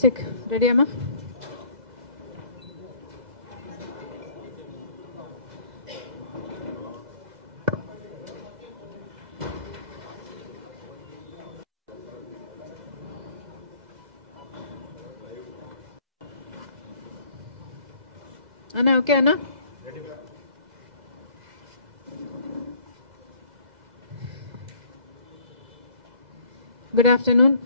Check ready అమ్మా. అన్నా okay అన్నా. Good afternoon.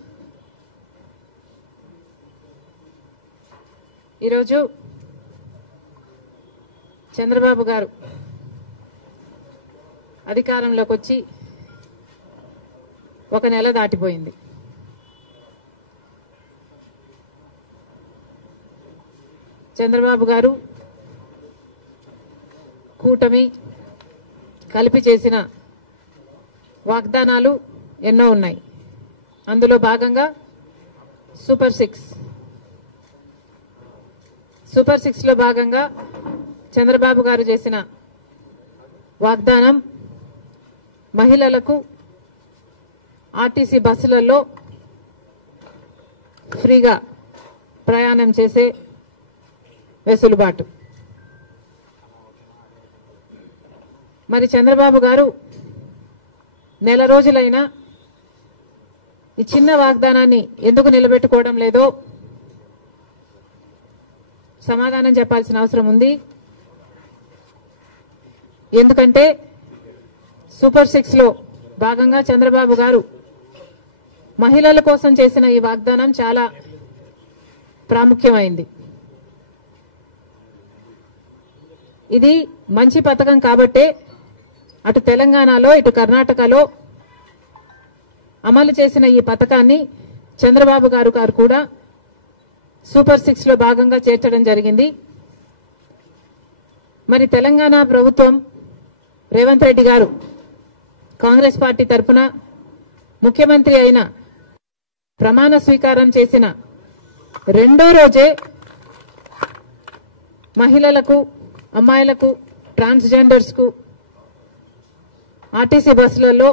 ఈరోజు చంద్రబాబు గారు అధికారంలోకి వచ్చి 1 నెల దాటిపోయింది. చంద్రబాబు గారు కూటమి కలిపి చేసిన వాగ్దానాలు ఎన్నో ఉన్నాయి. అందులో భాగంగా సూపర్ 6 లో భాగంగా చంద్రబాబు గారు చేసిన వాగ్దానం మహిళలకు ఆర్టీసీ బస్సులలో ఫ్రీగా ప్రయాణం చేసే వెసులుబాటు. మరి చంద్రబాబు గారు నెల రోజులైనా ఈ చిన్న వాగ్దానాన్ని ఎందుకు నిలబెట్టుకోవడం లేదో సమాధానం చెప్పాల్సిన అవసరం ఉంది. ఎందుకంటే సూపర్ 6 లో భాగంగా చంద్రబాబు గారు మహిళల కోసం చేసిన ఈ వాగ్దానం చాలా ప్రాముఖ్యమైంది. ఇది మంచి పథకం కాబట్టే అటు తెలంగాణలో ఇటు కర్ణాటకలో అమలు చేసిన ఈ పథకాన్ని చంద్రబాబు గారు కూడా సూపర్ 6 లో భాగంగా చేర్చడం జరిగింది. మరి తెలంగాణ ప్రభుత్వం రేవంత్ రెడ్డి గారు కాంగ్రెస్ పార్టీ తరఫున ముఖ్యమంత్రి అయిన ప్రమాణ స్వీకారం చేసిన 2వ రోజే మహిళలకు, అమ్మాయిలకు, ట్రాన్స్జెండర్స్ కు ఆర్టీసీ బస్సులలో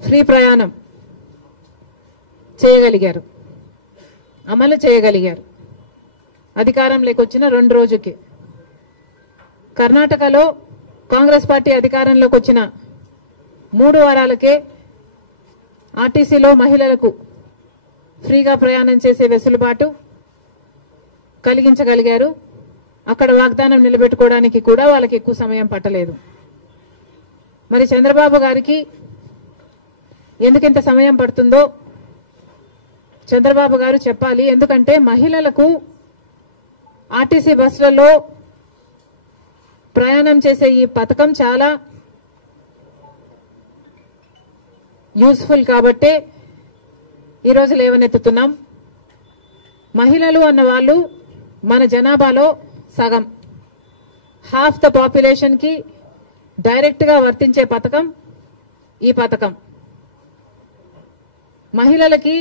ఫ్రీ ప్రయాణం చేయగలిగారు, అమలు చేయగలిగారు. అధికారంలోకి వచ్చిన 2 రోజుకి. కర్ణాటకలో కాంగ్రెస్ పార్టీ అధికారంలోకి వచ్చిన 3 వారాలకే ఆర్టీసీలో మహిళలకు ఫ్రీగా ప్రయాణం చేసే వెసులుబాటు కలిగించగలిగారు. అక్కడ వాగ్దానం నిలబెట్టుకోవడానికి కూడా వాళ్ళకి ఎక్కువ సమయం పట్టలేదు. మరి చంద్రబాబు గారికి ఎందుకింత సమయం పడుతుందో చంద్రబాబు గారు చెప్పాలి. ఎందుకంటే మహిళలకు ఆర్టీసీ బస్సులలో ప్రయాణం చేసే ఈ పథకం చాలా యూస్ఫుల్ కాబట్టే ఈరోజు లేవనెత్తుతున్నాం. మహిళలు అన్న వాళ్ళు మన జనాభాలో సగం, హాఫ్ ద పాపులేషన్ కి డైరెక్ట్ గా వర్తించే పథకం ఈ పథకం. మహిళలకి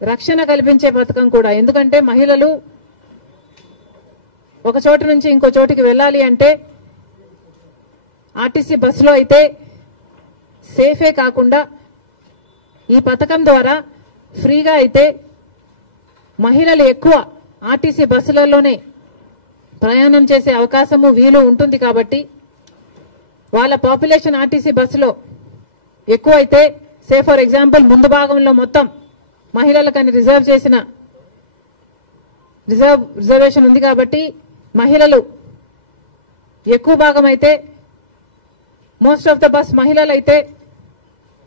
రక్షణ కల్పించే పథకం కూడా. ఎందుకంటే మహిళలు ఒక చోటు నుంచి ఇంకో చోటికి వెళ్ళాలి అంటే ఆర్టీసీ బస్సులో అయితే సేఫే కాకుండా ఈ పథకం ద్వారా ఫ్రీగా అయితే మహిళలు ఎక్కువ ఆర్టీసీ బస్సులలోనే ప్రయాణం చేసే అవకాశము వీలు ఉంటుంది కాబట్టి వాళ్ళ పాపులేషన్ ఆర్టీసీ బస్సులో ఎక్కువ అయితే సే ఫర్ ఎగ్జాంపుల్ ముందు భాగంలో మొత్తం మహిళలకని రిజర్వేషన్ ఉంది కాబట్టి మహిళలు ఎక్కువ భాగం అయితే మోస్ట్ ఆఫ్ ద బస్ మహిళలు అయితే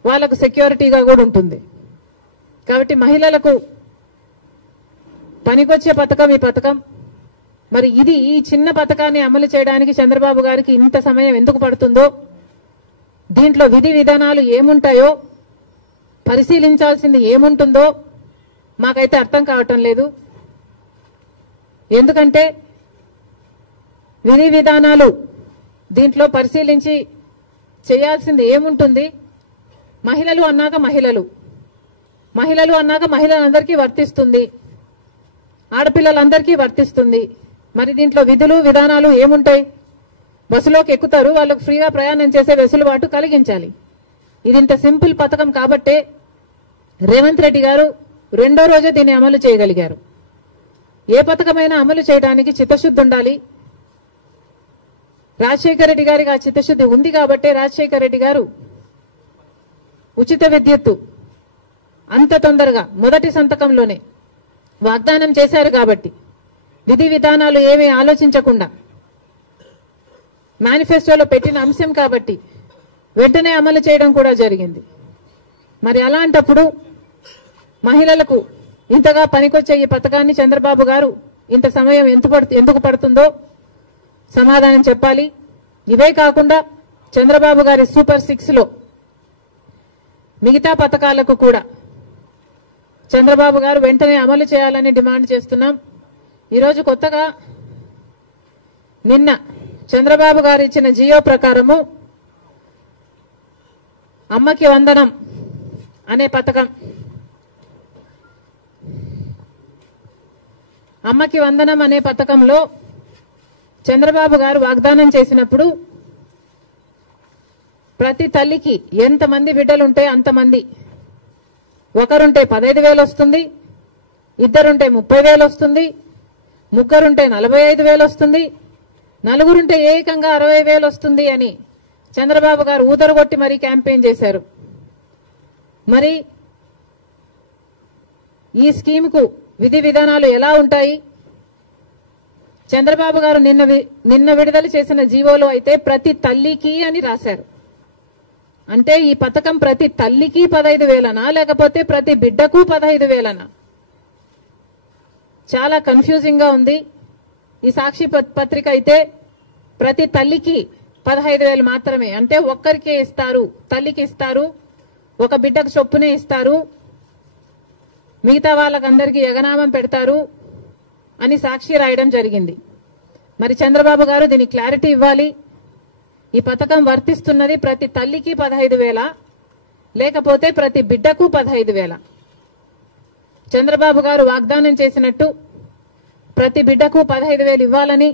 వాళ్ళకు సెక్యూరిటీగా కూడా ఉంటుంది కాబట్టి మహిళలకు పనికొచ్చే పథకం ఈ పథకం. మరి ఈ చిన్న పథకాన్ని అమలు చేయడానికి చంద్రబాబు గారికి ఇంత సమయం ఎందుకు పడుతుందో, దీంట్లో విధి విధానాలు ఏముంటాయో, పరిశీలించాల్సింది ఏముంటుందో మాకైతే అర్థం కావటం లేదు. ఎందుకంటే విధి విధానాలు దీంట్లో పరిశీలించి చేయాల్సింది ఏముంటుంది? మహిళలు అన్నాక మహిళలందరికీ వర్తిస్తుంది, ఆడపిల్లలందరికీ వర్తిస్తుంది. మరి దీంట్లో విధులు విధానాలు ఏముంటాయి? బస్సులోకి ఎక్కుతారు, వాళ్ళకు ఫ్రీగా ప్రయాణం చేసే వెసులుబాటు కలిగించాలి. ఇది ఇంత సింపుల్ పథకం కాబట్టే రేవంత్ రెడ్డి గారు రెండో రోజే దీన్ని అమలు చేయగలిగారు. ఏ పథకమైనా అమలు చేయడానికి చిత్తశుద్ధి ఉండాలి. రాజశేఖర రెడ్డి గారికి ఆ చిత్తశుద్ధి ఉంది కాబట్టే రాజశేఖర రెడ్డి గారు ఉచిత విద్యుత్తు అంత తొందరగా మొదటి సంతకంలోనే వాగ్దానం చేశారు. కాబట్టి విధి విధానాలు ఏమీ ఆలోచించకుండా మేనిఫెస్టోలో పెట్టిన అంశం కాబట్టి వెంటనే అమలు చేయడం కూడా జరిగింది. మరి అలాంటప్పుడు మహిళలకు ఇంతగా పనికొచ్చే ఈ పథకాన్ని చంద్రబాబు గారు ఇంత సమయం ఎందుకు పడుతుందో సమాధానం చెప్పాలి. ఇవే కాకుండా చంద్రబాబు గారి సూపర్ 6 లో మిగతా పథకాలకు కూడా చంద్రబాబు గారు వెంటనే అమలు చేయాలని డిమాండ్ చేస్తున్నాం. ఈరోజు కొత్తగా నిన్న చంద్రబాబు గారు ఇచ్చిన జియో ప్రకారము అమ్మకి వందనం అనే పథకం, అమ్మకి వందనం అనే పథకంలో చంద్రబాబు గారు వాగ్దానం చేసినప్పుడు ప్రతి తల్లికి ఎంతమంది బిడ్డలుంటే అంతమంది, ఒకరుంటే 15,000 వస్తుంది, ఇద్దరుంటే 30,000 వస్తుంది, ముగ్గురుంటే 45,000 వస్తుంది, నలుగురుంటే ఏకంగా 60,000 వస్తుంది అని చంద్రబాబు గారు ఊదరగొట్టి మరీ క్యాంపెయిన్ చేశారు. మరి ఈ స్కీమ్కు విధి విధానాలు ఎలా ఉంటాయి? చంద్రబాబు గారు నిన్న విడుదల చేసిన జీవోలో అయితే ప్రతి తల్లికి అని రాశారు. అంటే ఈ పథకం ప్రతి తల్లికి 15,000నా లేకపోతే ప్రతి బిడ్డకు 15,000నా? చాలా కన్ఫ్యూజింగ్ గా ఉంది. ఈ సాక్షి పత్రిక అయితే ప్రతి తల్లికి 15,000 మాత్రమే, అంటే ఒక్కరికే ఇస్తారు, తల్లికి ఇస్తారు, ఒక బిడ్డకు చొప్పునే ఇస్తారు, మిగతా వాళ్ళకందరికీ ఎగనామం పెడతారు అని సాక్షి రాయడం జరిగింది. మరి చంద్రబాబు గారు దీనికి క్లారిటీ ఇవ్వాలి. ఈ పథకం వర్తిస్తున్నది ప్రతి తల్లికి 15,000 లేకపోతే ప్రతి బిడ్డకు 15,000? చంద్రబాబు గారు వాగ్దానం చేసినట్టు ప్రతి బిడ్డకు 15,000 ఇవ్వాలని,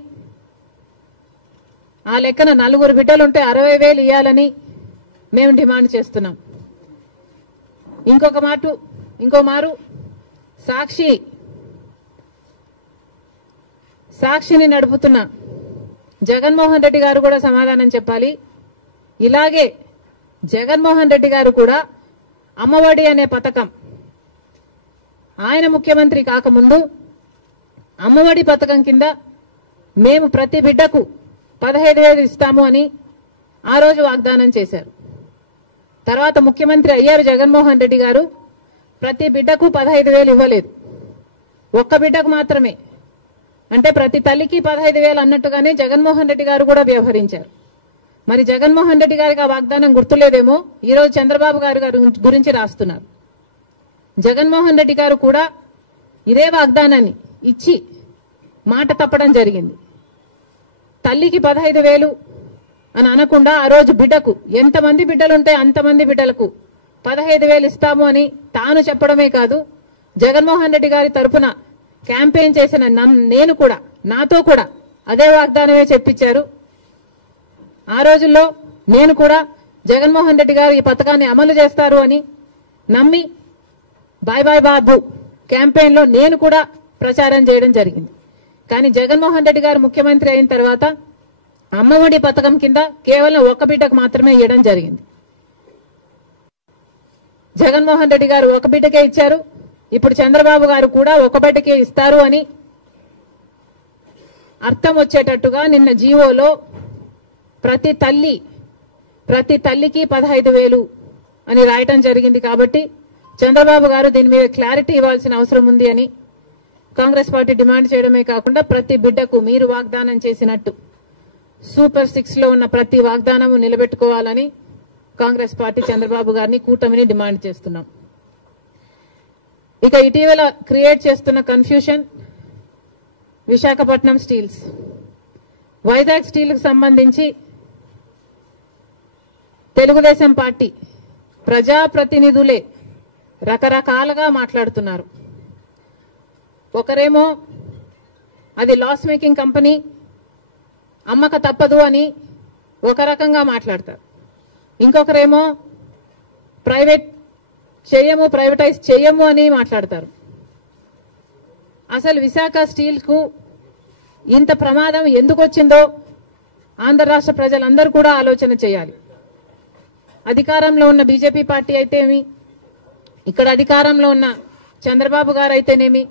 ఆ లెక్కన నలుగురు బిడ్డలుంటే 60,000 ఇవ్వాలని మేము డిమాండ్ చేస్తున్నాం. ఇంకో మారు సాక్షిని నడుపుతున్న జగన్మోహన్ రెడ్డి గారు కూడా సమాధానం చెప్పాలి. ఇలాగే జగన్మోహన్ రెడ్డి గారు కూడా అమ్మఒడి అనే పథకం, ఆయన ముఖ్యమంత్రి కాకముందు అమ్మఒడి పథకం కింద మేము ప్రతి బిడ్డకు 15,000 ఇస్తాము అని ఆ రోజు వాగ్దానం చేశారు. తర్వాత ముఖ్యమంత్రి అయ్యారు జగన్మోహన్ రెడ్డి గారు, ప్రతి బిడ్డకు 15,000 ఇవ్వలేదు, ఒక్క బిడ్డకు మాత్రమే. అంటే ప్రతి తల్లికి 15,000 అన్నట్టుగానే జగన్మోహన్ రెడ్డి గారు కూడా వ్యవహరించారు. మరి జగన్మోహన్ రెడ్డి గారికి ఆ వాగ్దానం గుర్తులేదేమో ఈరోజు చంద్రబాబు గారు గురించి రాస్తున్నారు. జగన్మోహన్ రెడ్డి గారు కూడా ఇదే వాగ్దానాన్ని ఇచ్చి మాట తప్పడం జరిగింది. తల్లికి 15,000 అని అనకుండా ఆ రోజు బిడ్డకు ఎంతమంది బిడ్డలుంటే అంతమంది బిడ్డలకు 15,000 ఇస్తాము అని తాను చెప్పడమే కాదు, జగన్మోహన్ రెడ్డి గారి తరఫున క్యాంపెయిన్ చేసిన నేను కూడా, నాతో కూడా అదే వాగ్దానమే చెప్పించారు. ఆ రోజుల్లో నేను కూడా జగన్మోహన్ రెడ్డి గారు ఈ పథకాన్ని అమలు చేస్తారు అని నమ్మి బాయ్ బాయ్ బాబు క్యాంపెయిన్ లో నేను కూడా ప్రచారం చేయడం జరిగింది. కానీ జగన్మోహన్ రెడ్డి గారు ముఖ్యమంత్రి అయిన తర్వాత అమ్మఒడి పథకం కింద కేవలం ఒక బిడ్డకు మాత్రమే ఇవ్వడం జరిగింది. జగన్మోహన్ రెడ్డి గారు ఒక బిడ్డకే ఇచ్చారు. ఇప్పుడు చంద్రబాబు గారు కూడా ఒక బిడ్డకే ఇస్తారు అని అర్థం వచ్చేటట్టుగా నిన్న జీవోలో ప్రతి తల్లికి 15,000 అని రాయటం జరిగింది. కాబట్టి చంద్రబాబు గారు దీని మీద క్లారిటీ ఇవ్వాల్సిన అవసరం ఉంది అని కాంగ్రెస్ పార్టీ డిమాండ్ చేయడమే కాకుండా ప్రతి బిడ్డకు మీరు వాగ్దానం చేసినట్టు సూపర్ 6 లో ఉన్న ప్రతి వాగ్దానము నిలబెట్టుకోవాలని కాంగ్రెస్ పార్టీ చంద్రబాబు గారిని కూటమిని డిమాండ్ చేస్తున్నాం. ఇక ఇటీవల క్రియేట్ చేస్తున్న confusion Visakhapatnam steels, Vizag steel కు సంబంధించి తెలుగుదేశం పార్టీ ప్రజాప్రతినిధులే రకరకాలుగా మాట్లాడుతున్నారు. ఒకరేమో అది లాస్ మేకింగ్ కంపెనీ, అమ్మక తప్పదు అని ఒక రకంగా మాట్లాడతారు. ఇంకొకరేమో ప్రైవేటైజ్ చేయము అని మాట్లాడతారు. అసలు విశాఖ స్టీల్ కు ఇంత ప్రమాదం ఎందుకు వచ్చిందో ఆంధ్ర రాష్ట్ర ప్రజలందరూ కూడా ఆలోచన చేయాలి. అధికారంలో ఉన్న బీజేపీ పార్టీ అయితేమి, ఇక్కడ అధికారంలో ఉన్న చంద్రబాబు గారు అయితేనేమి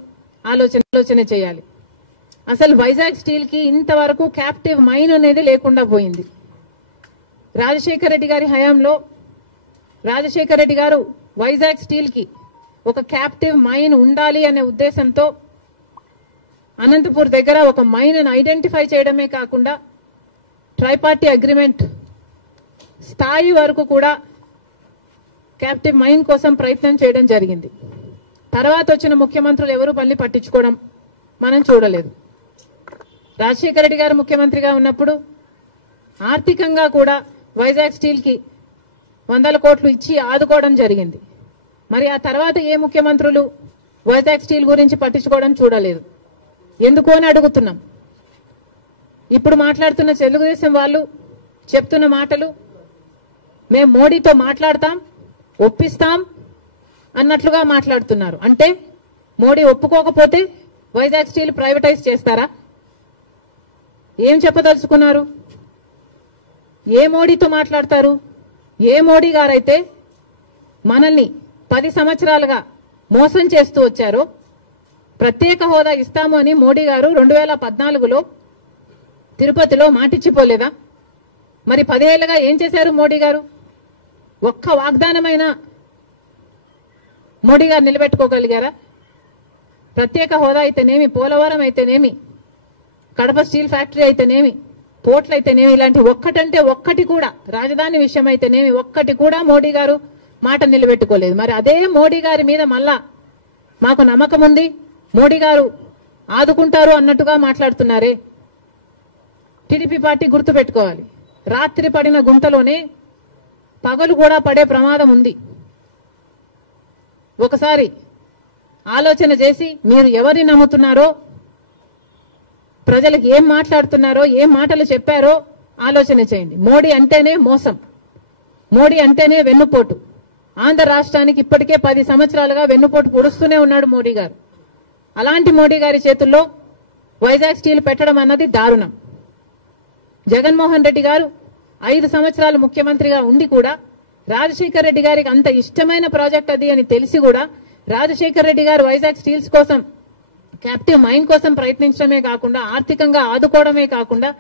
ఆలోచన చేయాలి. అసలు వైజాగ్ స్టీల్ కి ఇంతవరకు క్యాప్టివ్ మైన్ అనేది లేకుండా పోయింది. రాజశేఖర రెడ్డి గారి హయాంలో రాజశేఖర రెడ్డి గారు వైజాగ్ స్టీల్ కి ఒక క్యాప్టివ్ మైన్ ఉండాలి అనే ఉద్దేశంతో అనంతపూర్ దగ్గర ఒక మైన్ ఐడెంటిఫై చేయడమే కాకుండా ట్రైపార్టీ అగ్రిమెంట్ స్థాయి వరకు కూడా క్యాప్టివ్ మైన్ కోసం ప్రయత్నం చేయడం జరిగింది. తర్వాత వచ్చిన ముఖ్యమంత్రులు ఎవరు పల్లి పట్టించుకోవడం మనం చూడలేదు. రాజశేఖర రెడ్డి గారు ముఖ్యమంత్రిగా ఉన్నప్పుడు ఆర్థికంగా కూడా వైజాగ్ స్టీల్ కి 100 కోట్లు ఇచ్చి ఆదుకోవడం జరిగింది. మరి ఆ తర్వాత ఏ ముఖ్యమంత్రులు వైజాగ్ స్టీల్ గురించి పట్టించుకోవడం చూడలేదు. ఎందుకు అని అడుగుతున్నాం. ఇప్పుడు మాట్లాడుతున్న తెలుగుదేశం వాళ్ళు చెప్తున్న మాటలు మేము మోడీతో మాట్లాడతాం, ఒప్పిస్తాం అన్నట్లుగా మాట్లాడుతున్నారు. అంటే మోడీ ఒప్పుకోకపోతే వైజాగ్ స్టీల్ ప్రైవేటైజ్ చేస్తారా? ఏం చెప్పదలుచుకున్నారు? ఏ మోడీతో మాట్లాడతారు? ఏ మోడీ గారైతే మనల్ని 10 సంవత్సరాలుగా మోసం చేస్తూ వచ్చారో, ప్రత్యేక హోదా ఇస్తాము అని మోడీ గారు 2014లో తిరుపతిలో మాటిచ్చిపోలేదా? మరి 10 ఏళ్లుగా ఏం చేశారు మోడీ గారు? ఒక్క వాగ్దానమైనా మోడీ గారు నిలబెట్టుకోగలిగారా? ప్రత్యేక హోదా అయితేనేమి, పోలవరం అయితేనేమి, కడప స్టీల్ ఫ్యాక్టరీ అయితేనేమి, పోర్ట్లు అయితేనేమి, ఇలాంటి ఒక్కటంటే ఒక్కటి కూడా, రాజధాని విషయం అయితేనేమి ఒక్కటి కూడా మోడీ గారు మాట నిలబెట్టుకోలేదు. మరి అదే మోడీ గారి మీద మళ్ళా మాకు నమ్మకం ఉంది, మోడీ గారు ఆదుకుంటారు అన్నట్టుగా మాట్లాడుతున్నారే. టీడీపీ పార్టీ గుర్తు పెట్టుకోవాలి, రాత్రి పడిన గుంతలోనే పగలు కూడా పడే ప్రమాదం ఉంది. ఒకసారి ఆలోచన చేసి మీరు ఎవరిని నమ్ముతున్నారో, ప్రజలకు ఏం మాట్లాడుతున్నారో, ఏం మాటలు చెప్పారో ఆలోచన చేయండి. మోడీ అంటేనే మోసం, మోడీ అంటేనే వెన్నుపోటు. ఆంధ్ర రాష్ట్రానికి ఇప్పటికే 10 సంవత్సరాలుగా వెన్నుపోటు పొడుస్తూనే ఉన్నాడు మోడీ గారు. అలాంటి మోడీ గారి చేతుల్లో వైజాగ్ స్టీల్ పెట్టడం అన్నది దారుణం. జగన్మోహన్ రెడ్డి గారు 5 సంవత్సరాలు ముఖ్యమంత్రిగా ఉండి కూడా రాజశేఖర రెడ్డి గారికి అంత ఇష్టమైన ప్రాజెక్ట్ అది అని తెలిసి కూడా రాజశేఖర రెడ్డి గారు వైజాగ్ స్టీల్స్ కోసం, క్యాప్టివ్ మైన్ కోసం ప్రయత్నించడమే కాకుండా, ఆర్థికంగా ఆదుకోవడమే కాకుండా,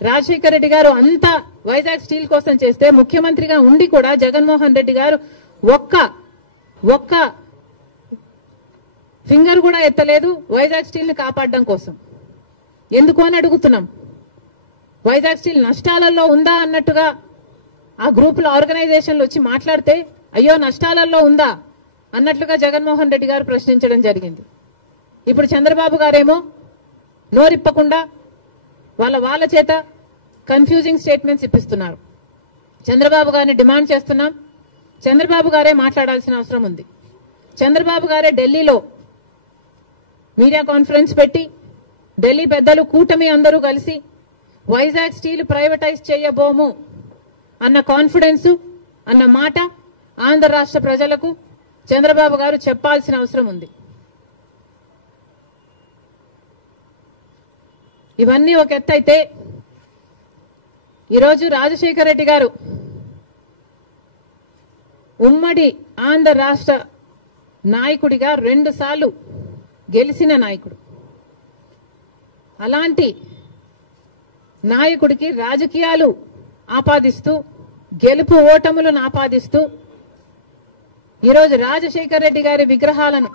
రాజశేఖర రెడ్డి గారు అంతా వైజాగ్ స్టీల్ కోసం చేస్తే ముఖ్యమంత్రిగా ఉండి కూడా జగన్మోహన్ రెడ్డి గారు ఒక్క ఫింగర్ కూడా ఎత్తలేదు వైజాగ్ స్టీల్ ని కాపాడడం కోసం. ఎందుకు అని అడుగుతున్నాం. వైజాగ్ స్టీల్ నష్టాలలో ఉందా అన్నట్టుగా ఆ గ్రూపుల ఆర్గనైజేషన్లు వచ్చి మాట్లాడితే, అయ్యో నష్టాలలో ఉందా అన్నట్లుగా జగన్మోహన్ రెడ్డి గారు ప్రశ్నించడం జరిగింది. ఇప్పుడు చంద్రబాబు గారేమో నోరిప్పకుండా వాళ్ళ చేత కన్ఫ్యూజింగ్ స్టేట్మెంట్స్ ఇప్పిస్తున్నారు. చంద్రబాబు గారిని డిమాండ్ చేస్తున్నాం, చంద్రబాబు గారే మాట్లాడాల్సిన అవసరం ఉంది. చంద్రబాబు గారే ఢిల్లీలో మీడియా కాన్ఫరెన్స్ పెట్టి, ఢిల్లీ పెద్దలు కూటమి అందరూ కలిసి వైజాగ్ స్టీల్ ప్రైవేటైజ్ చేయబోము అన్న కాన్ఫిడెన్స్ అన్న మాట ఆంధ్ర రాష్ట్ర ప్రజలకు చంద్రబాబు గారు చెప్పాల్సిన అవసరం ఉంది. ఇవన్నీ ఒక ఎత్తైతే ఈరోజు రాజశేఖర రెడ్డి గారు ఉమ్మడి ఆంధ్ర రాష్ట్ర నాయకుడిగా 2 సార్లు గెలిచిన నాయకుడు. అలాంటి నాయకుడికి రాజకీయాలు ఆపాదిస్తూ గెలుపు ఓటములను ఆపాదిస్తూ ఈరోజు రాజశేఖర రెడ్డి గారి విగ్రహాలను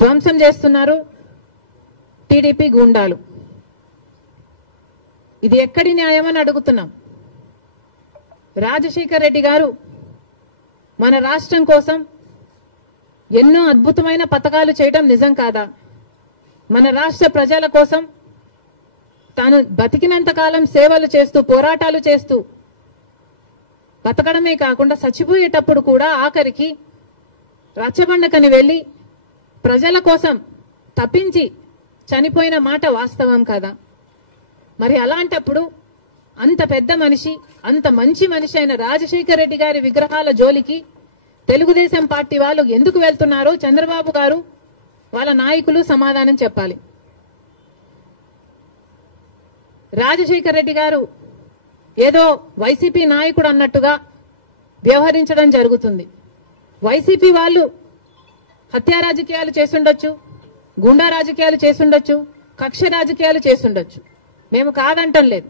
ధ్వంసం చేస్తున్నారు టీడీపీ గూండాలు. ఇది ఎక్కడి న్యాయమని అడుగుతున్నాం. రాజశేఖర రెడ్డి గారు మన రాష్ట్రం కోసం ఎన్నో అద్భుతమైన పథకాలు చేయడం నిజం కాదా? మన రాష్ట్ర ప్రజల కోసం తాను బతికినంత కాలం సేవలు చేస్తూ పోరాటాలు చేస్తూ బతకడమే కాకుండా చచ్చిపోయేటప్పుడు కూడా ఆఖరికి రచ్చబండకని వెళ్లి ప్రజల కోసం తప్పించి చనిపోయిన మాట వాస్తవం కదా? మరి అలాంటప్పుడు అంత పెద్ద మనిషి, అంత మంచి మనిషి అయిన రాజశేఖర రెడ్డి గారి విగ్రహాల జోలికి తెలుగుదేశం పార్టీ వాళ్ళు ఎందుకు వెళ్తున్నారో చంద్రబాబు గారు వాళ్ళ నాయకులు సమాధానం చెప్పాలి. రాజశేఖర రెడ్డి గారు ఏదో వైసీపీ నాయకుడు అన్నట్టుగా వ్యవహరించడం జరుగుతుంది. వైసీపీ వాళ్ళు హత్యా రాజకీయాలు చేసుండొచ్చు, గుండా రాజకీయాలు చేసుండొచ్చు, కక్ష రాజకీయాలు చేసుండొచ్చు, మేము కాదంటం లేదు.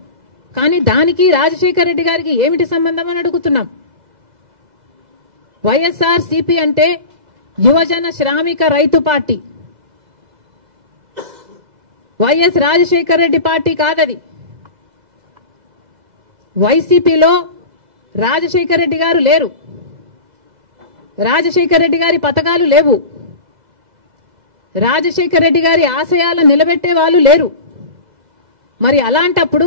కానీ దానికి రాజశేఖర రెడ్డి గారికి ఏమిటి సంబంధం అని అడుగుతున్నాం. వైఎస్ఆర్ సిపి అంటే యువజన శ్రామిక రైతు party. YS Rajasekhara Reddy party కాదది. వైసీపీలో రాజశేఖర రెడ్డి గారు లేరు, రాజశేఖర రెడ్డి గారి పథకాలు లేవు, రాజశేఖర రెడ్డి గారి ఆశయాలను నిలబెట్టే వాళ్ళు లేరు. మరి అలాంటప్పుడు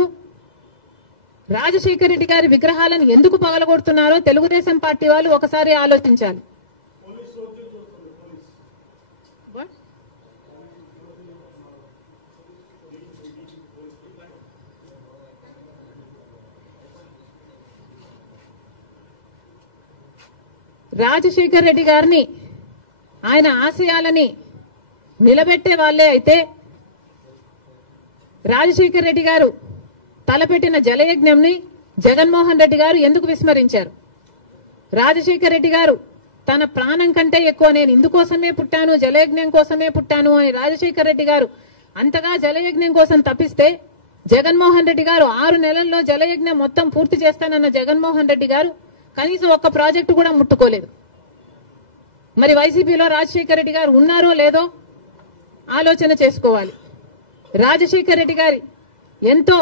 రాజశేఖర రెడ్డి గారి విగ్రహాలను ఎందుకు పగలగొడుతున్నారో తెలుగుదేశం పార్టీ వాళ్ళు ఒకసారి ఆలోచించాలి. రాజశేఖర రెడ్డి గారిని ఆయన ఆశయాలని నిలబెట్టే వాళ్లే అయితే రాజశేఖర రెడ్డి గారు తలపెట్టిన జలయజ్ఞంని జగన్మోహన్ రెడ్డి గారు ఎందుకు విస్మరించారు? రాజశేఖర రెడ్డి గారు తన ప్రాణం కంటే ఎక్కువ నేను ఇందుకోసమే పుట్టాను, జలయజ్ఞం కోసమే పుట్టాను అని రాజశేఖర రెడ్డి గారు అంతగా జలయజ్ఞం కోసం తప్పిస్తే జగన్మోహన్ రెడ్డి గారు 6 నెలల్లో జలయజ్ఞం మొత్తం పూర్తి చేస్తానన్న జగన్మోహన్ రెడ్డి గారు కనీసం ఒక్క ప్రాజెక్టు కూడా ముట్టుకోలేదు. మరి వైసీపీలో రాజశేఖర రెడ్డి గారు ఉన్నారో లేదో ఆలోచన చేసుకోవాలి. రాజశేఖర రెడ్డి గారి ఎంతో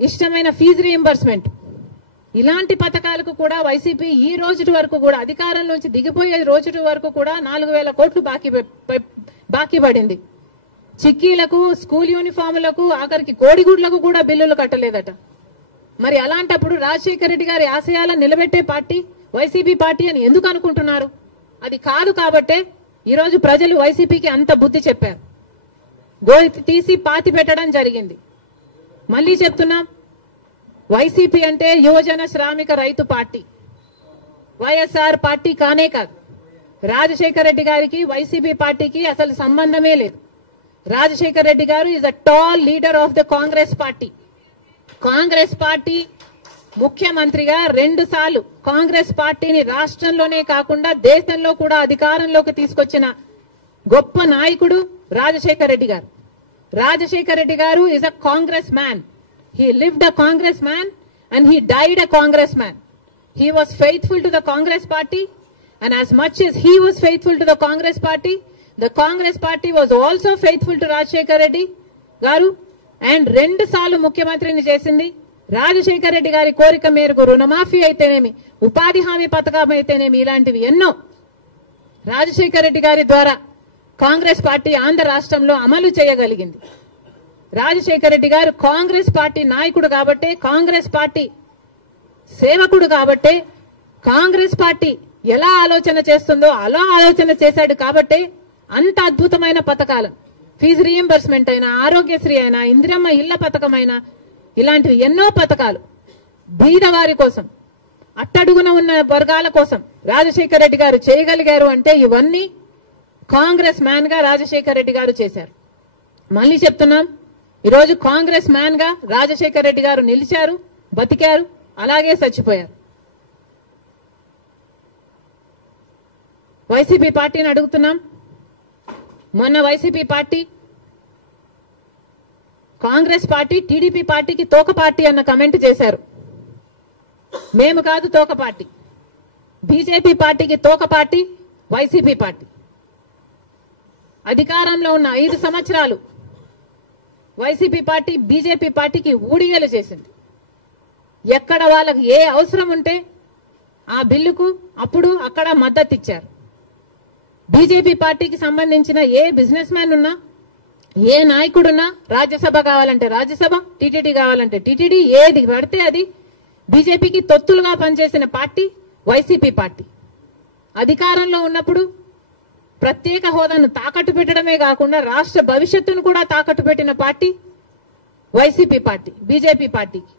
ఇష్టమైన ఫీజు రీయింబర్స్మెంట్, ఇలాంటి పథకాలకు కూడా వైసీపీ ఈ రోజు వరకు కూడా అధికారంలోంచి దిగిపోయే రోజు వరకు కూడా 4,000 కోట్లు బాకీ పడింది. చిక్కీలకు, స్కూల్ యూనిఫాములకు, ఆఖరికి కోడిగుడ్లకు కూడా బిల్లులు కట్టలేదట. మరి అలాంటప్పుడు రాజశేఖర రెడ్డి గారి ఆశయాలను నిలబెట్టే పార్టీ వైసీపీ పార్టీ అని ఎందుకు అనుకుంటున్నారు? అది కాదు కాబట్టే ఈరోజు ప్రజలు వైసీపీకి అంత బుద్ధి చెప్పారు, గోతి తీసి పాతి పెట్టడం జరిగింది. మళ్లీ చెప్తున్నాం, వైసీపీ అంటే యువజన శ్రామిక రైతు పార్టీ, వైఎస్ఆర్ పార్టీ కానే కాదు. రాజశేఖర రెడ్డి గారికి వైసీపీ పార్టీకి అసలు సంబంధమే లేదు. రాజశేఖర రెడ్డి గారు is a tall leader of the Congress party. Congress party ముఖ్యమంత్రిగా 2 సార్లు కాంగ్రెస్ పార్టీని రాష్ట్రంలోనే కాకుండా దేశంలో కూడా అధికారంలోకి తీసుకొచ్చిన గొప్ప నాయకుడు రాజశేఖర రెడ్డి గారు. రాజశేఖర రెడ్డి గారు is a Congress man. He lived a congressman and he died a congressman. He was faithful to the Congress party, and as much as he was faithful to the Congress party was also faithful to Rajshekar Reddy garu, and 2 సార్లు ముఖ్యమంత్రిని చేసింది. రాజశేఖర రెడ్డి గారి కోరిక మేరకు రుణమాఫీ అయితేనేమి, ఉపాధి హామీ పథకం అయితేనేమి, ఇలాంటివి ఎన్నో రాజశేఖర రెడ్డి గారి ద్వారా కాంగ్రెస్ పార్టీ ఆంధ్ర రాష్ట్రంలో అమలు చేయగలిగింది. రాజశేఖర రెడ్డి గారు కాంగ్రెస్ పార్టీ నాయకుడు కాబట్టే, కాంగ్రెస్ పార్టీ సేవకుడు కాబట్టే, కాంగ్రెస్ పార్టీ ఎలా ఆలోచన చేస్తుందో అలా ఆలోచన చేశాడు కాబట్టే అంత అద్భుతమైన పథకాలు, ఫీజు రీయింబర్స్మెంట్ అయినా, ఆరోగ్యశ్రీ అయినా, ఇందిరమ్మ ఇళ్ల పథకం అయినా, ఇలాంటివి ఎన్నో పథకాలు బీదవారి కోసం, అట్టడుగున ఉన్న వర్గాల కోసం రాజశేఖర రెడ్డి గారు చేయగలిగారు అంటే ఇవన్నీ కాంగ్రెస్ మ్యాన్ గా రాజశేఖర రెడ్డి గారు చేశారు. మళ్ళీ చెప్తున్నాం, ఈరోజు కాంగ్రెస్ మ్యాన్ గా రాజశేఖర రెడ్డి గారు నిలిచారు, బతికారు, అలాగే చచ్చిపోయారు. వైసీపీ పార్టీని అడుగుతున్నాం. మొన్న YCP party Congress party TDP పార్టీకి తోక పార్టీ అన్న కమెంట్ చేశారు. మేము కాదు తోక పార్టీ, బీజేపీ పార్టీకి తోక పార్టీ వైసీపీ పార్టీ. అధికారంలో ఉన్న 5 సంవత్సరాలు వైసీపీ పార్టీ బీజేపీ పార్టీకి ఊడిగలు చేసింది. ఎక్కడ వాళ్ళకి ఏ అవసరం ఉంటే ఆ బిల్లుకు అప్పుడు అక్కడ మద్దతు ఇచ్చారు. బీజేపీ పార్టీకి సంబంధించిన ఏ బిజినెస్ మ్యాన్ ఉన్నా, ఏ నాయకుడున్నా, రాజ్యసభ కావాలంటే రాజ్యసభ, టీటీడీ కావాలంటే టీటీడీ, ఏది పడితే అది బీజేపీకి తొత్తులుగా పనిచేసిన పార్టీ వైసీపీ పార్టీ. అధికారంలో ఉన్నప్పుడు ప్రత్యేక హోదాను తాకట్టు పెట్టడమే కాకుండా రాష్ట్ర భవిష్యత్తును కూడా తాకట్టు పెట్టిన పార్టీ వైసీపీ పార్టీ. బీజేపీ పార్టీకి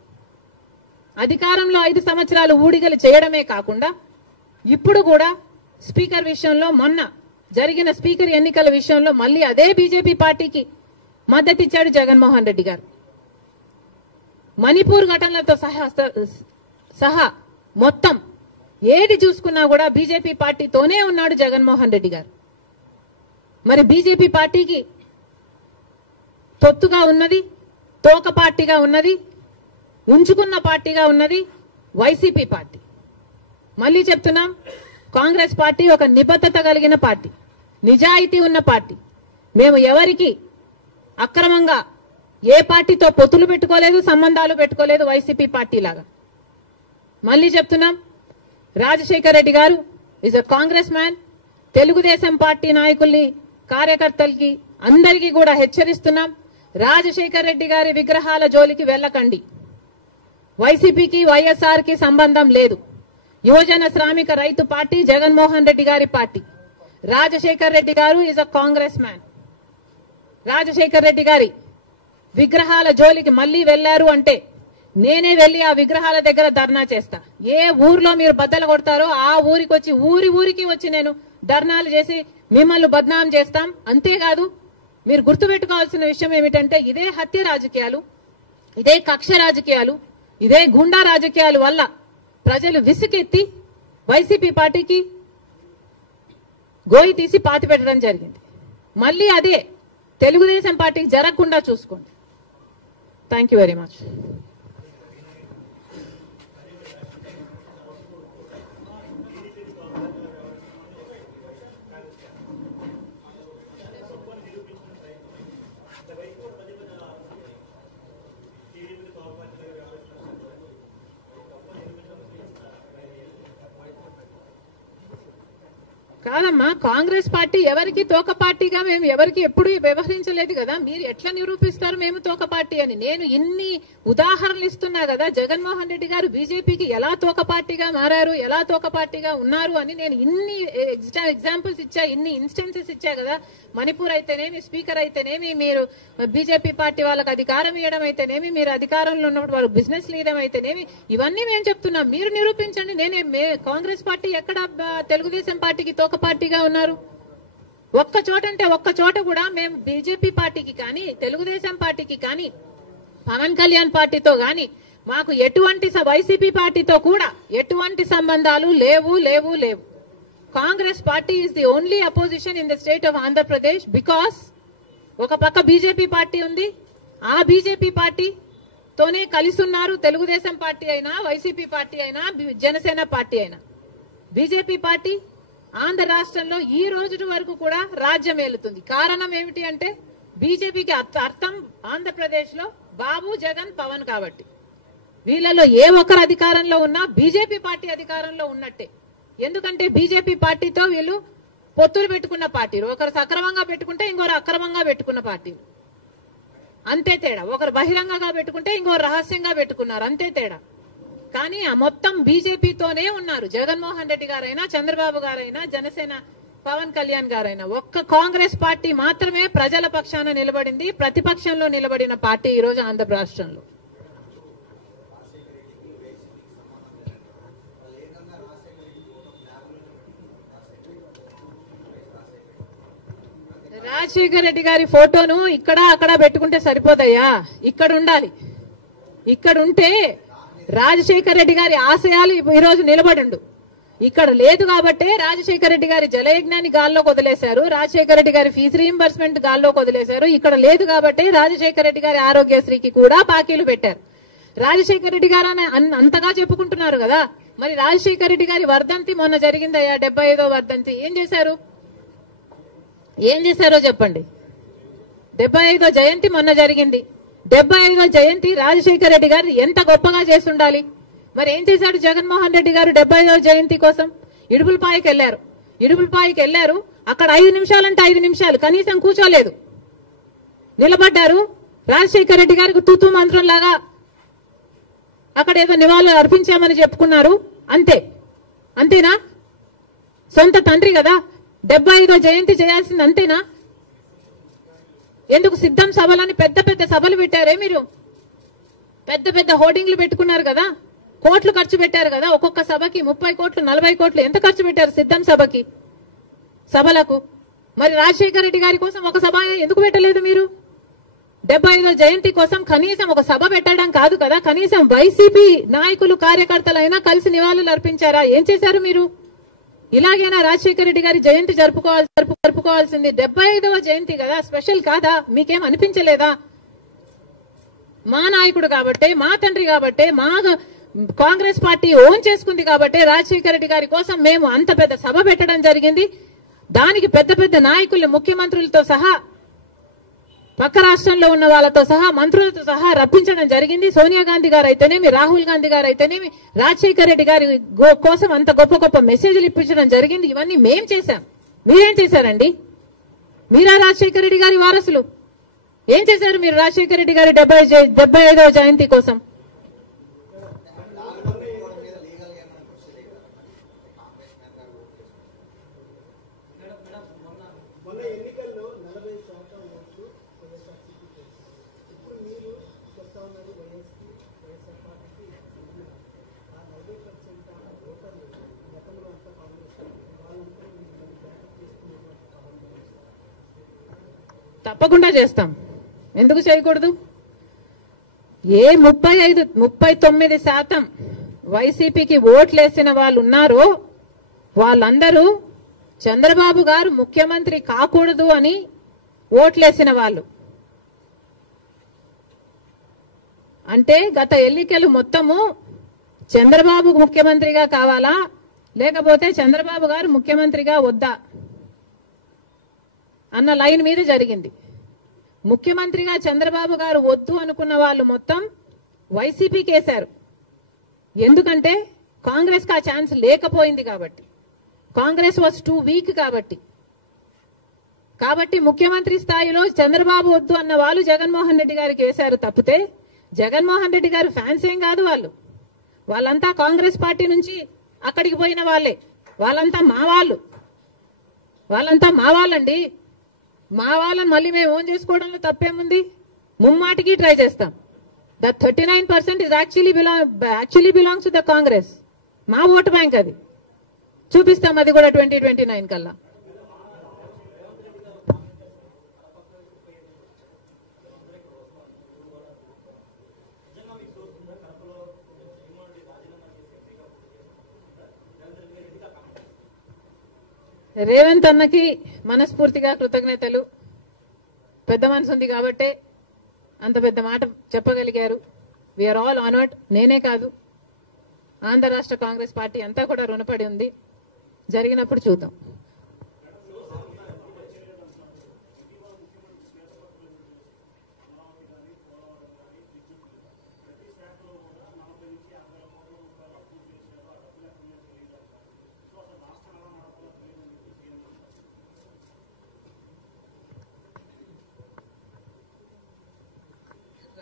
అధికారంలో 5 సంవత్సరాలు ఊడిగలు చేయడమే కాకుండా ఇప్పుడు కూడా స్పీకర్ విషయంలో, మొన్న జరిగిన స్పీకర్ ఎన్నికల విషయంలో మళ్ళీ అదే బీజేపీ పార్టీకి మద్దతిచ్చాడు జగన్మోహన్ రెడ్డి గారు. మణిపూర్ ఘటనలతో సహా మొత్తం ఏది చూసుకున్నా కూడా బీజేపీ పార్టీతోనే ఉన్నాడు జగన్మోహన్ రెడ్డి గారు. మరి బీజేపీ పార్టీకి తొత్తుగా ఉన్నది, తోక పార్టీగా ఉన్నది, ఉంచుకున్న పార్టీగా ఉన్నది వైసీపీ పార్టీ. మళ్ళీ చెప్తున్నాం, కాంగ్రెస్ పార్టీ ఒక నిబద్ధత కలిగిన పార్టీ, నిజాయితీ ఉన్న పార్టీ. మేము ఎవరికి అక్రమంగా ఏ పార్టీతో పొత్తులు పెట్టుకోలేదు, సంబంధాలు పెట్టుకోలేదు వైసీపీ పార్టీ లాగా. మళ్ళీ చెప్తున్నాం, రాజశేఖర రెడ్డి గారు is a Congress man. Telugu Desam party నాయకుల్ని, కార్యకర్తలకి, అందరికీ కూడా హెచ్చరిస్తున్నాం, రాజశేఖర రెడ్డి గారి విగ్రహాల జోలికి వెళ్ళకండి. వైసీపీకి వైఎస్ఆర్ కి సంబంధం లేదు. యువజన శ్రామిక రైతు పార్టీ జగన్మోహన్ రెడ్డి గారి పార్టీ. రాజశేఖర రెడ్డి గారు is a Congress man. Rajasekhara Reddy గారి విగ్రహాల జోలికి మళ్లీ వెళ్లారు అంటే నేనే వెళ్లి ఆ విగ్రహాల దగ్గర ధర్నా చేస్తా. ఏ ఊర్లో మీరు బద్దలు కొడతారో ఆ ఊరికి వచ్చి, ఊరికి వచ్చి నేను ధర్నాలు చేసి మిమ్మల్ని బద్నాం చేస్తాం. అంతేకాదు, మీరు గుర్తుపెట్టుకోవాల్సిన విషయం ఏమిటంటే ఇదే హత్య రాజకీయాలు, ఇదే కక్ష రాజకీయాలు, ఇదే గుండా రాజకీయాల వల్ల ప్రజలు విసుకెత్తి వైసీపీ పార్టీకి గోయి తీసి పాతి పెట్టడం జరిగింది. మళ్ళీ అదే తెలుగుదేశం పార్టీకి జరగకుండా చూసుకోండి. Thank you very much. కాదమ్మా, కాంగ్రెస్ పార్టీ ఎవరికి తోక పార్టీగా మేము ఎవరికి ఎప్పుడు వ్యవహరించలేదు కదా. మీరు ఎట్లా నిరూపిస్తారు మేము తోక పార్టీ అని? నేను ఇన్ని ఉదాహరణలు ఇస్తున్నా కదా, జగన్మోహన్ రెడ్డి గారు బీజేపీకి ఎలా తోక పార్టీగా మారారు, ఎలా తోక పార్టీగా ఉన్నారు అని నేను ఇన్ని ఎగ్జాంపుల్స్ ఇచ్చా, ఇన్ని ఇన్స్టెన్సెస్ ఇచ్చా కదా. మణిపూర్ అయితేనేమి, స్పీకర్ అయితేనేమి, మీరు బీజేపీ పార్టీ వాళ్ళకి అధికారం ఇవ్వడం అయితేనేమి, మీరు అధికారంలో ఉన్నప్పుడు వాళ్ళు బిజినెస్ లీడర్ అయితేనేమి, ఇవన్నీ మేము చెప్తున్నాం. మీరు నిరూపించండి. కాంగ్రెస్ పార్టీ ఎక్కడ తెలుగుదేశం పార్టీకి తోక పార్టీగా ఉన్నారు? ఒక్క చోట అంటే ఒక్క చోట కూడా మేము బీజేపీ పార్టీకి కానీ, తెలుగుదేశం పార్టీకి కానీ, పవన్ కళ్యాణ్ పార్టీతో గాని మాకు ఎటువంటి, వైసీపీ పార్టీతో కూడా ఎటువంటి సంబంధాలు లేవు. Congress party is the only opposition in the state of Andhra Pradesh. Because ఒక పక్క బీజేపీ పార్టీ ఉంది, ఆ బీజేపీ పార్టీతోనే కలిసి ఉన్నారు తెలుగుదేశం పార్టీ అయినా, వైసీపీ పార్టీ అయినా, జనసేన పార్టీ అయినా. బీజేపీ పార్టీ ఆంధ్ర రాష్ట్రంలో ఈ రోజు వరకు కూడా రాజ్యం ఏలుతుంది. కారణం ఏమిటి అంటే బీజేపీకి అర్థం ఆంధ్రప్రదేశ్ లో బాబు, జగన్, పవన్ కాబట్టి. వీళ్ళలో ఏ ఒక్కరు అధికారంలో ఉన్నా బీజేపీ పార్టీ అధికారంలో ఉన్నట్టే. ఎందుకంటే బీజేపీ పార్టీతో వీళ్ళు పొత్తులు పెట్టుకున్న పార్టీలు. ఒకరు సక్రమంగా పెట్టుకుంటే ఇంకొకరు అక్రమంగా పెట్టుకున్న పార్టీలు, అంతే తేడా. ఒకరు బహిరంగంగా పెట్టుకుంటే ఇంకొకరు రహస్యంగా పెట్టుకున్నారు, అంతే తేడా. కానీ ఆ మొత్తం బీజేపీతోనే ఉన్నారు. జగన్మోహన్ రెడ్డి గారైనా, చంద్రబాబు గారైనా, జనసేన పవన్ కళ్యాణ్ గారైనా. ఒక్క కాంగ్రెస్ పార్టీ మాత్రమే ప్రజల పక్షాన నిలబడింది, ప్రతిపక్షంలో నిలబడిన పార్టీ ఈ రోజు ఆంధ్ర రాష్ట్రంలో. రాజశేఖర రెడ్డి గారి ఫోటోను ఇక్కడ అక్కడ పెట్టుకుంటే సరిపోదయ్యా, ఇక్కడ ఉండాలి. ఇక్కడ ఉంటే రాజశేఖర రెడ్డి గారి ఆశయాలు ఈ రోజు నిలబడిండు. ఇక్కడ లేదు కాబట్టే రాజశేఖర రెడ్డి గారి జలయజ్ఞాన్ని గాల్లోకి వదిలేశారు, రాజశేఖర రెడ్డి గారి ఫీజు రీయింబర్స్మెంట్ గాల్లోకి వదిలేశారు. ఇక్కడ లేదు కాబట్టే రాజశేఖర రెడ్డి గారి ఆరోగ్యశ్రీకి కూడా బాకీలు పెట్టారు. రాజశేఖర రెడ్డి గారు అంతగా చెప్పుకుంటున్నారు కదా, మరి రాజశేఖర రెడ్డి గారి వర్ధంతి మొన్న జరిగిందయ్యా, 75వ వర్ధంతి. ఏం చేశారో చెప్పండి. 75వ జయంతి మొన్న జరిగింది. 75వ జయంతి రాజశేఖర రెడ్డి గారు ఎంత గొప్పగా చేస్తుండాలి. మరి ఏం చేశాడు జగన్మోహన్ రెడ్డి గారు 75వ జయంతి కోసం? ఇడుపులపాయకి వెళ్లారు. అక్కడ 5 నిమిషాలంటే 5 నిమిషాలు కనీసం కూర్చోలేదు, నిలబడ్డారు. రాజశేఖర రెడ్డి గారికి తూతూ మంత్రం లాగా అక్కడ ఏదో నివాళులు అర్పించామని చెప్పుకున్నారు. అంతేనా? సొంత తండ్రి కదా, 75వ జయంతి చేయాల్సింది అంతేనా? ఎందుకు సిద్ధం సభలని పెద్ద పెద్ద సభలు పెట్టారే మీరు? పెద్ద పెద్ద హోర్డింగ్లు పెట్టుకున్నారు కదా, కోట్లు ఖర్చు పెట్టారు కదా, ఒక్కొక్క సభకి 30 కోట్లు 40 కోట్లు ఎంత ఖర్చు పెట్టారు సిద్ధం సభలకు? మరి రాజశేఖర రెడ్డి గారి కోసం ఒక సభ ఎందుకు పెట్టలేదు మీరు? 75వ జయంతి కోసం కనీసం ఒక సభ పెట్టడం కాదు కదా, కనీసం వైసీపీ నాయకులు కార్యకర్తలైనా కలిసి నివాళులు అర్పించారా? ఏం చేశారు మీరు? ఇలాగైనా రాజశేఖర రెడ్డి గారి జయంతి జరుపుకోవాల్సింది. 75వ జయంతి కదా, స్పెషల్ కాదా? మీకేం అనిపించలేదా? మా నాయకుడు కాబట్టే, మా తండ్రి కాబట్టే, మా కాంగ్రెస్ పార్టీ ఓన్ చేసుకుంది కాబట్టి రాజశేఖర రెడ్డి గారి కోసం మేము అంత పెద్ద సభ పెట్టడం జరిగింది. దానికి పెద్ద పెద్ద నాయకులు, ముఖ్యమంత్రులతో సహా, పక్క రాష్ట్రంలో ఉన్న వాళ్ళతో సహా, మంత్రులతో సహా రప్పించడం జరిగింది. సోనియా గాంధీ గారు అయితేనేమి, రాహుల్ గాంధీ గారు అయితేనేమి రాజశేఖర రెడ్డి గారి కోసం అంత గొప్ప గొప్ప మెసేజ్లు ఇప్పించడం జరిగింది. ఇవన్నీ మేం చేశాం. మీరేం చేశారండి? మీరా రాజశేఖర రెడ్డి గారి వారసులు? ఏం చేశారు మీరు రాజశేఖర రెడ్డి గారి 75వ జయంతి కోసం? తప్పకుండా చేస్తాం, ఎందుకు చేయకూడదు? ఏ 39% వైసీపీకి ఓట్లేసిన వాళ్ళు ఉన్నారో వాళ్ళందరూ చంద్రబాబు గారు ముఖ్యమంత్రి కాకూడదు అని ఓట్లేసిన వాళ్ళు. అంటే గత ఎన్నికలు మొత్తము చంద్రబాబు ముఖ్యమంత్రిగా కావాలా, లేకపోతే చంద్రబాబు గారు ముఖ్యమంత్రిగా వద్దా అన్న లైన్ మీద జరిగింది. ముఖ్యమంత్రిగా చంద్రబాబు గారు వద్దు అనుకున్న వాళ్ళు మొత్తం వైసీపీకి వేశారు. ఎందుకంటే కాంగ్రెస్ కి ఆ ఛాన్స్ లేకపోయింది కాబట్టి, కాంగ్రెస్ వాజ్ టూ వీక్ కాబట్టి ముఖ్యమంత్రి స్థాయిలో చంద్రబాబు వద్దు అన్న వాళ్ళు జగన్మోహన్ రెడ్డి గారికి వేశారు. తప్పితే జగన్మోహన్ రెడ్డి గారు ఫ్యాన్స్ ఏం కాదు. వాళ్ళంతా కాంగ్రెస్ పార్టీ నుంచి అక్కడికి పోయిన వాళ్ళే. వాళ్ళంతా మా వాళ్ళండి. మా వాళ్ళని మళ్ళీ మేము ఓన్ చేసుకోవడంలో తప్పేముంది? ముమ్మాటికి ట్రై చేస్తాం. The 39% is actually belongs to the Congress. మా ఓటు బ్యాంక్ అది. చూపిస్తాం అది కూడా 2029 కల్లా. రేవంత్ అన్నకి మనస్ఫూర్తిగా కృతజ్ఞతలు. పెద్ద మనసు ఉంది కాబట్టే అంత పెద్ద మాట చెప్పగలిగారు. We are all honoured. నేనే కాదు, ఆంధ్ర రాష్ట్ర కాంగ్రెస్ పార్టీ అంతా కూడా రుణపడి ఉంది. జరిగినప్పుడు చూద్దాం.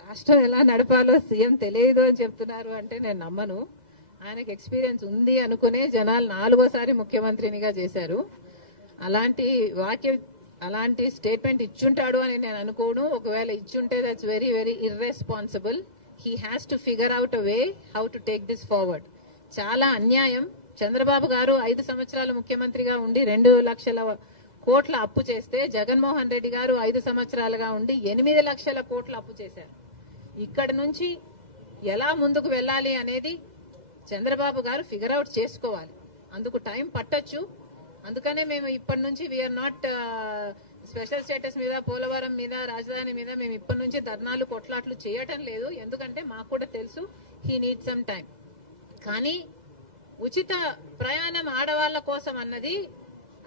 రాష్ట్రం ఎలా నడపాలో సీఎం తెలియదు అని చెప్తున్నారు అంటే నేను నమ్మను. ఆయనకి ఎక్స్పీరియన్స్ ఉంది అనుకునే జనాలు 4వ సారి ముఖ్యమంత్రినిగా చేశారు. అలాంటి స్టేట్మెంట్ ఇచ్చుంటాడు అని నేను అనుకోను. ఒకవేళ ఇచ్చుంటే that's very very irresponsible. He has to figure out a way how to take this forward. చాలా అన్యాయం. చంద్రబాబు గారు 5 సంవత్సరాలు ముఖ్యమంత్రిగా ఉండి 2 లక్షల కోట్ల అప్పు చేస్తే జగన్మోహన్ రెడ్డి గారు 5 సంవత్సరాలుగా ఉండి 8 లక్షల కోట్ల అప్పు చేశారు. ఇక్కడి నుంచి ఎలా ముందుకు వెళ్ళాలి అనేది చంద్రబాబు గారు ఫిగర్ అవుట్ చేసుకోవాలి. అందుకు టైం పట్టొచ్చు. అందుకనే మేము ఇప్పటి నుంచి వీఆర్ నాట్ స్పెషల్ స్టేటస్ మీద, పోలవరం మీద, రాజధాని మీద మేము ఇప్పటి నుంచి ధర్నాలు కొట్లాట్లు చేయటం లేదు. ఎందుకంటే మాకు కూడా తెలుసు హీ నీడ్ సమ్ టైం. కానీ ఉచిత ప్రయాణం ఆడవాళ్ల కోసం అన్నది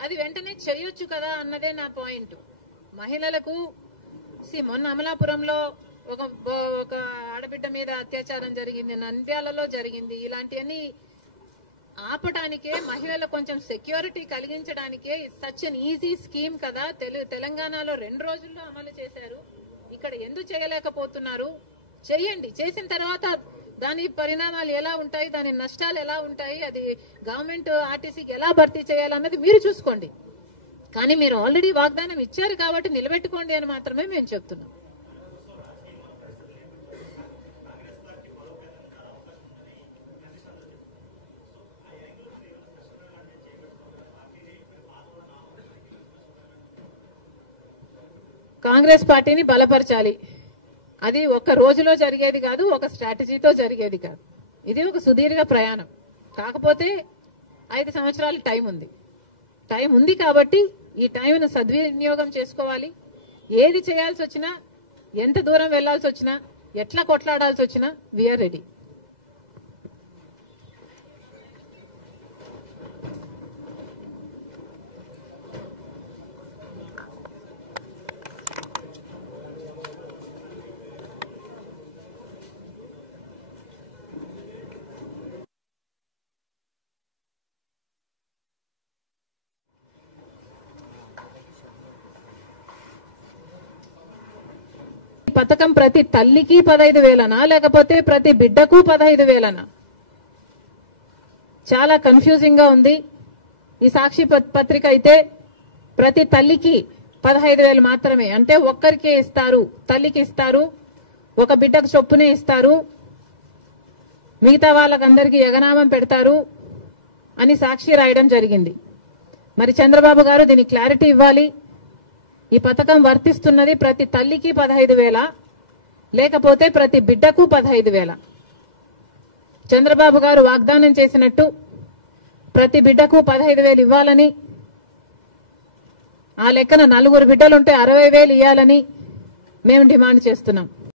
అది వెంటనే చేయొచ్చు కదా అన్నదే నా పాయింట్. మహిళలకు మొన్న అమలాపురంలో ఒక ఆడబిడ్డ మీద అత్యాచారం జరిగింది, నంద్యాలలో జరిగింది. ఇలాంటివన్నీ ఆపడానికే, మహిళలకు కొంచెం సెక్యూరిటీ కలిగించడానికే సచ్ అన్ ఈజీ స్కీమ్ కదా. తెలంగాణలో 2 రోజుల్లో అమలు చేశారు. ఇక్కడ ఎందుకు చేయలేకపోతున్నారు? చేయండి. చేసిన తర్వాత దాని పరిణామాలు ఎలా ఉంటాయి, దాని నష్టాలు ఎలా ఉంటాయి, అది గవర్నమెంట్ ఆర్టీసీకి ఎలా భర్తీ చేయాలన్నది మీరు చూసుకోండి. కానీ మీరు ఆల్రెడీ వాగ్దానం ఇచ్చారు కాబట్టి నిలబెట్టుకోండి అని మాత్రమే మేము చెప్తున్నాం. కాంగ్రెస్ పార్టీని బలపరచాలి. అది ఒక్క రోజులో జరిగేది కాదు, ఒక స్ట్రాటజీతో జరిగేది కాదు. ఇది ఒక సుదీర్ఘ ప్రయాణం. కాకపోతే 5 సంవత్సరాల టైం ఉంది కాబట్టి ఈ టైంను సద్వినియోగం చేసుకోవాలి. ఏది చేయాల్సి వచ్చినా, ఎంత దూరం వెళ్లాల్సి వచ్చినా, ఎట్లా కొట్లాడాల్సి వచ్చినా వీఆర్ రెడీ. పథకం ప్రతి తల్లికి 15,000నా లేకపోతే ప్రతి బిడ్డకు 15,000నా? చాలా కన్ఫ్యూజింగ్ గా ఉంది. ఈ సాక్షి పత్రిక అయితే ప్రతి తల్లికి 15,000 మాత్రమే, అంటే ఒక్కరికే ఇస్తారు, తల్లికి ఇస్తారు, ఒక బిడ్డకు చొప్పునే ఇస్తారు, మిగతా వాళ్ళకందరికీ ఎగనామం పెడతారు అని సాక్షి రాయడం జరిగింది. మరి చంద్రబాబు గారు దీనికి క్లారిటీ ఇవ్వాలి. ఈ పథకం వర్తిస్తున్నది ప్రతి తల్లికి 15,000 లేకపోతే ప్రతి బిడ్డకు 15,000? చంద్రబాబు గారు వాగ్దానం చేసినట్టు ప్రతి బిడ్డకు 15,000 ఇవ్వాలని, ఆ లెక్కన 4 బిడ్డలుంటే 60,000 ఇవ్వాలని మేము డిమాండ్ చేస్తున్నాం.